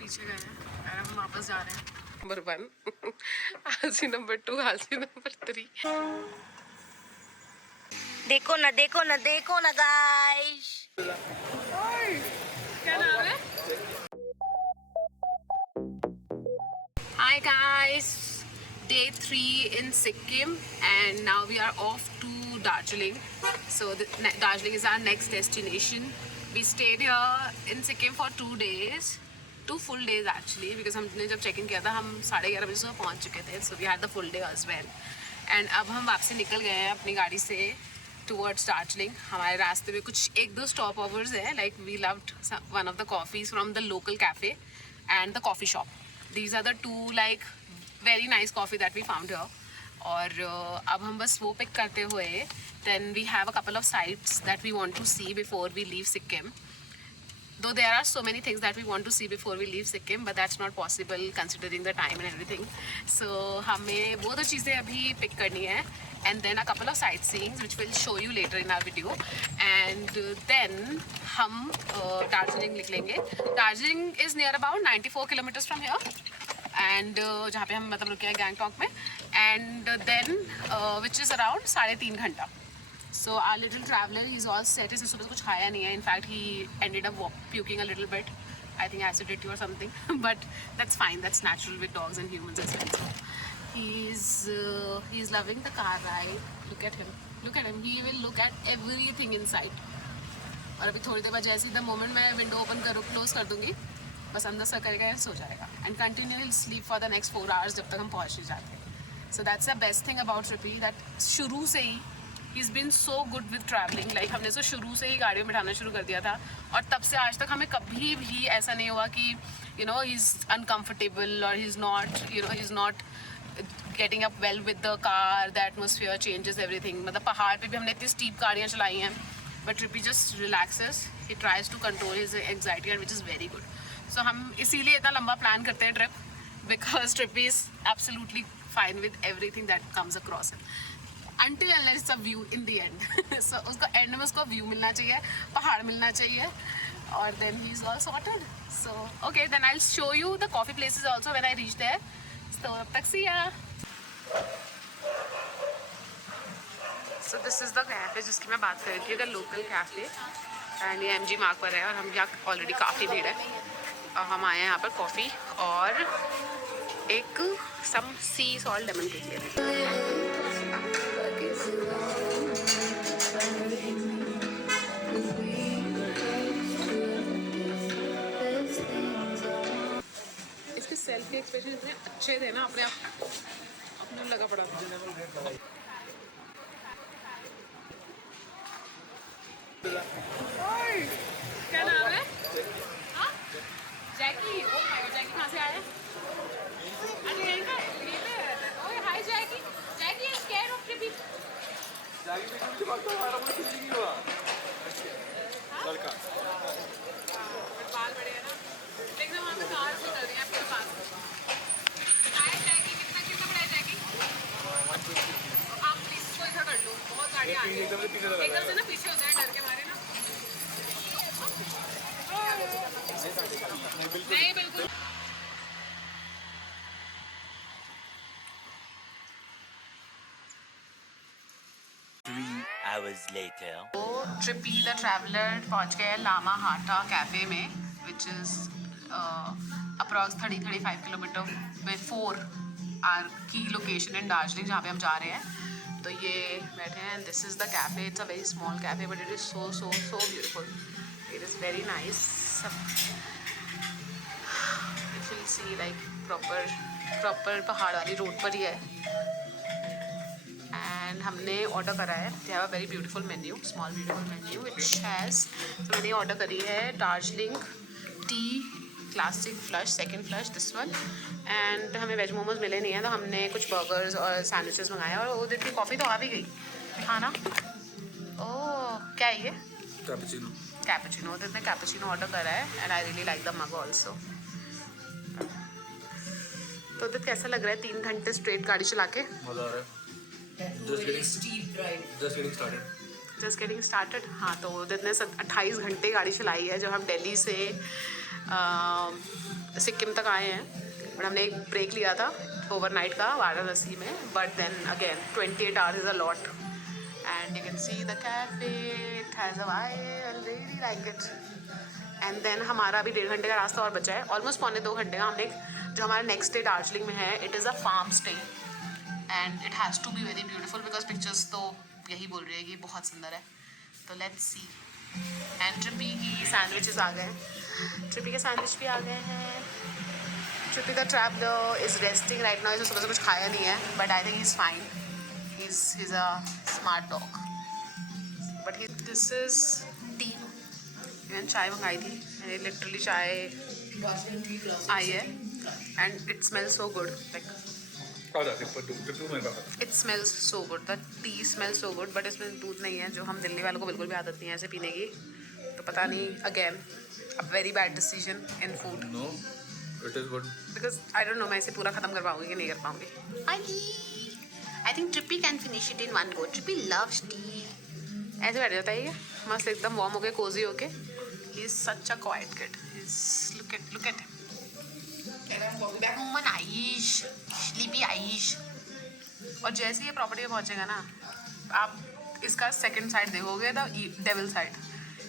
पीछे गए हैं और हम वापस जा रहे हैं। नंबर 1 आलसी, नंबर 2 आलसी, नंबर 3। देखो ना देखो ना देखो ना गाइस। क्या नाम है? Hi guys, day 3 in Sikkim and now we are off to Darjeeling. So Darjeeling is our next destination. We stayed here in Sikkim for 2 days. 2 full days actually, because हमने जब चेक इन किया था हम 11:30 बजे सुबह पहुंच चुके थे. So we had the full day as well. And अब हम वापसी निकल गए हैं अपनी गाड़ी से towards Darjeeling. हमारे रास्ते में कुछ 1-2 स्टॉप ओवर्स हैं. Like we loved one of the coffees from the local cafe and the coffee shop. These are the 2 like very nice coffee that we found here. और अब हम बस वो पिक करते हुए then we have a couple of sites that we want to see before we leave Sikkim. Though there are so many things that we want to see before we leave Sikkim, but that's not possible considering the time and everything. So हमें वो दो चीज़ें अभी pick करनी है and then a couple of sightseeings which we'll show you later in our video. And then हम दार्जिलिंग निकलेंगे. Darjeeling is near about 94 kilometers from here. And जहाँ पे हम मतलब रुके हैं गैंगटॉक में. And then which is around 3.5 घंटा. So our little traveler, he's all set. इसने सुबह कुछ खाया नहीं है. In fact, he ended up puking a little bit. I think acidity or something. But that's fine. That's natural with dogs and humans as well. So he's loving the car ride. Look at him. Look at him. He will look at everything inside. और अभी थोड़ी देर बाद जैसे ही the moment मैं window open करूँ close कर दूँगी, बस अंदर से करेगा सो जाएगा. And continually sleep for the next 4 hours जब तक हम पहुँच नहीं जाते. So that's the best thing about Trippy, that शुरू से ही he's been so good with traveling. Like हमने तो शुरू से ही गाड़ियों में बैठाना शुरू कर दिया था और तब से आज तक हमें कभी भी ऐसा नहीं हुआ कि he's uncomfortable or he's not getting up well with the car. The atmosphere changes everything. मतलब पहाड़ पे भी हमने इतनी steep गाड़ियाँ चलाई हैं, but Trippy just relaxes. He tries to control his anxiety, and which is very good. So हम इसीलिए इतना लंबा प्लान करते हैं trip, because Trippy is absolutely fine with everything that comes across him. Until unless it's a view in the end. So उसको end में उसको view मिलना चाहिए, पहाड़ मिलना चाहिए, और then he's all sorted. So okay, then I'll show you the coffee places also when I reach there. So तब तक see ya. So this is the cafe जिसकी मैं बात कर रही थी, the local cafe. And ये MG मार्ग पर है और हम यहाँ ऑलरेडी काफ़ी भीड़ है. और हम आए हैं यहाँ पर कॉफ़ी और एक सम सी सॉल्ट लेमन के लिए. इसके सेल्फी एक्सप्रेशन इतने अच्छे थे ना, अपने लगा पड़ा था. क्या नाम है? हाँ? जैकी. ओह माय गॉड, जैकी कहाँ से आया? अरे यहीं पे ओए हाय जैकी. जैकी इज स्कैर्ड ऑफ ट्रिपी. जैकी भी बात तो हमारा मुझे समझ नहीं हुआ. लड़का. बाल बड़े हैं ना. देखना वहाँ पे कार से कर दिया आपके पास. हाय जैकी, कितना बड़ा है जैकी? आप प्लीज इसको इधर कर लो, बहुत गाड़ियाँ आ रही हैं. एकदम से ना पीछे हो जाए डर के मारे ना. नहीं बिल्कुल. Hours later. तो Trippy the traveler पहुंच गए लामा हाटा कैफ़े में, which is approx 30-35 kilometre before our key location in Darjeeling जहाँ पे हम जा रहे हैं. तो ये बैठे हैं. This is the cafe. It's a very small cafe, but it is so beautiful. It is very nice. You will see like proper पहाड़ वाली रोड पर ही है. And हमने ऑर्डर करा है. They have a very beautiful menu, small beautiful menu which has. तो मैंने order करी है Darjeeling tea classic flush, second flush this one. And हमें वेज मोमोज मिले नहीं हैं तो हमने कुछ बर्गर्स और सैंडविचेस मंगाए. और वो दिन की कॉफ़ी तो आ भी गई. हाँ ना. ओह क्या है ये? कैपेचिनो. तो इसने कैपेचिनो ऑर्डर करा है and I really like the mug also. तो उदित कैसा लग रहा है 3 घंटे स्ट्रेट गाड़ी चला के? मज़ा आ रहा है. Just getting started. हाँ, तो उदित ने 28 घंटे गाड़ी चलाई है. जब हम दिल्ली से सिक्किम तक आए हैं, बट हमने एक ब्रेक लिया था ओवरनाइट का वाराणसी में, but then again 28 hours is a lot and you can see the cafe, it has a vibe, I really like it. And then हमारा अभी 1.5 घंटे का रास्ता और बचा है, ऑलमोस्ट पौने 2 घंटे का। हमने जो हमारा नेक्स्ट डे दार्जिलिंग में है, it is a farm stay and it has to be very beautiful because pictures तो यही बोल रही है कि बहुत सुंदर है। तो लेट्स सी। एंड ट्रिपी की सैंडविचेस आ गए, ट्रिपी के सैंडविच भी आ गए हैं। ट्रिपी का traveller is resting right now, इसने सुबह से कुछ खाया नहीं है, but I think he is fine, he is a smart dog. But this is T, मैंने चाय मंगाई थी, मैंने लिटरली चाय आई है and it smells so good, like it smells so good, the T smells so good, but इसमें दूध नहीं है, जो हम दिल्ली वालों को बिल्कुल भी आदत नहीं है ऐसे पीने की। तो पता नहीं, again a very bad decision in food. No, it is good. Because I don't know मैं इसे पूरा खत्म कर पाऊंगी कि नहीं कर पाऊंगी। I think trippy can finish it in one go, trippy loves T. ऐसे बैठ जाता है ये मस्त एकदम वार्म होके, कोजी होके। He is such a quite kid, look at woman Aish, sleepy Aish. और जैसे ये प्रॉपर्टी में पहुंचेगा ना, आप इसका सेकंड साइड देखोगे, द डेविल साइड।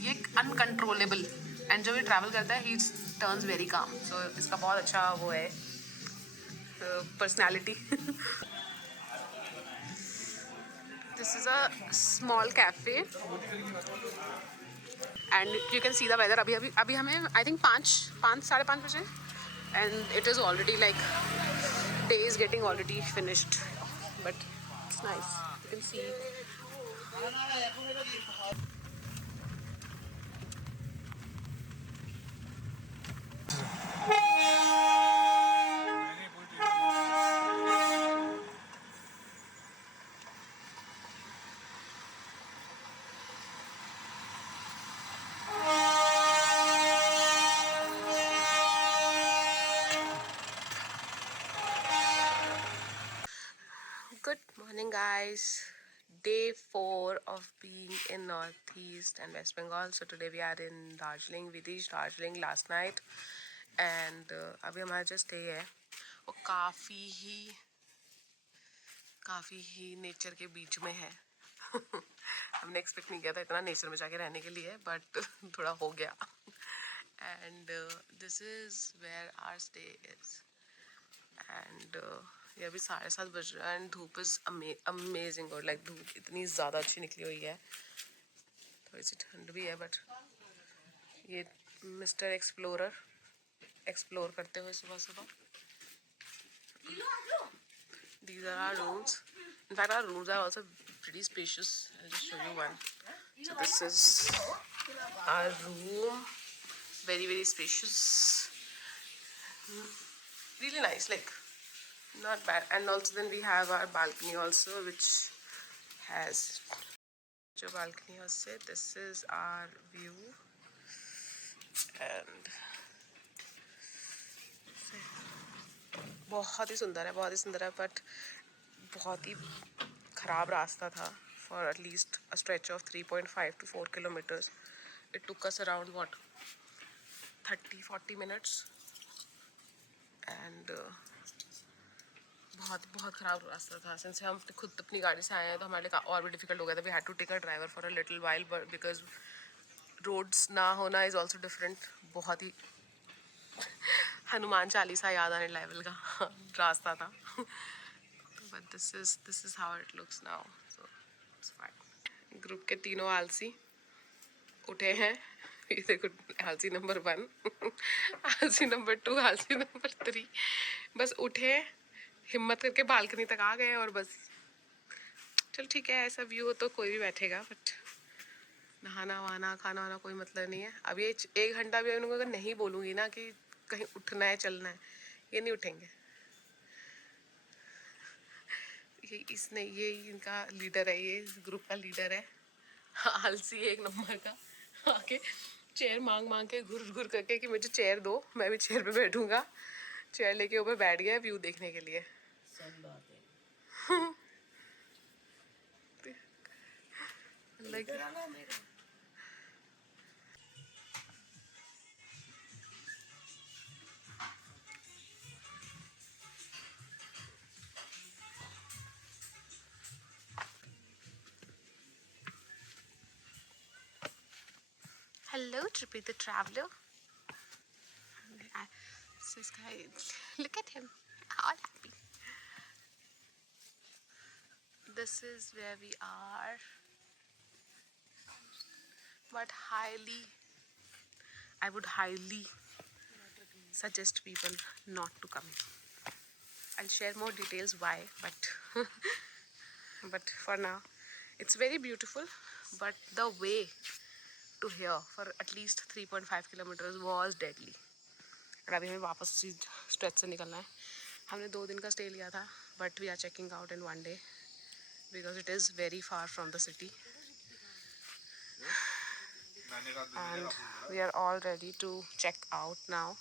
ये अनकंट्रोलेबल, एंड जब ये ट्रैवल करता है ही टर्न्स वेरी काम। सो इसका बहुत अच्छा वो है personality. This is a small cafe and you can see the weather. अभी हमें आई थिंक 5 साढ़े 5 बजे, and it is already like day is getting already finished, but it's nice, you can see. Good morning, guys. Day 4 of being in Northeast and West Bengal. So today we are in Darjeeling. We reached Darjeeling last night, and अभी हमारा जो stay है वो काफ़ी ही nature के बीच में है। हमने एक्सपेक्ट नहीं किया था इतना नेचर में जाके रहने के लिए, बट थोड़ा हो गया। And this is where our stay is. And ये अभी 7:30 बज रहा है एंड धूप इज़ अमेजिंग, और लाइक धूप इतनी ज़्यादा अच्छी निकली हुई है। थोड़ी सी ठंड भी है, बट ये मिस्टर एक्सप्लोर करते हुए सुबह सुबह। These are our rooms. In fact, our rooms are also pretty spacious. I'll just show you one. So this is our room. Very, very spacious. Really nice, like not bad. And also then we have our balcony also, which has जो balcony है उससे this is our view, and बहुत ही सुंदर है, but बहुत ही ख़राब रास्ता था for at least a stretch of 3.5 to 4 kilometers. It took us around what 30-40 minutes, and बहुत ख़राब रास्ता था। सिंस हम खुद अपनी गाड़ी से आए हैं तो हमारे लिए और भी डिफिकल्ट हो गया था। We had to take a driver for a little while, but because roads ना होना इज़ ऑल्सो डिफरेंट। बहुत ही हनुमान चालीसा याद आने लेवल का रास्ता था। But this is how it looks now, so it's fine. Group के तीनों आलसी उठे हैं। ये देखो, आलसी नंबर 1, आलसी नंबर 2, आलसी नंबर 3 बस उठे, हिम्मत करके बालकनी तक आ गए, और बस चल ठीक है, ऐसा व्यू हो तो कोई भी बैठेगा, बट नहाना वहाना खाना वाना कोई मतलब नहीं है। अब ये 1 घंटा भी उनको अगर नहीं बोलूँगी ना कि कहीं उठना है चलना है, ये नहीं उठेंगे। ये इनका लीडर है, ये इस ग्रुप का लीडर है, आलसी 1 नंबर का। आके चेयर मांग के घुर करके कि मुझे चेयर दो, मैं भी चेयर पे बैठूंगा। चेयर लेके ऊपर बैठ गया व्यू देखने के लिए। सही बात है। Hello, Trippy the Traveler. So this guy, look at him, all happy. This is where we are, but I would highly suggest people not to come. I'll share more details why, but but for now, it's very beautiful. But the way to here for at least 3.5 kilometers was deadly. और अभी हमें वापस stretch से निकलना है. हमने 2 दिन का स्टे लिया था, but we are checking out in 1 day because it is very far from the city. And we are all ready to check out now.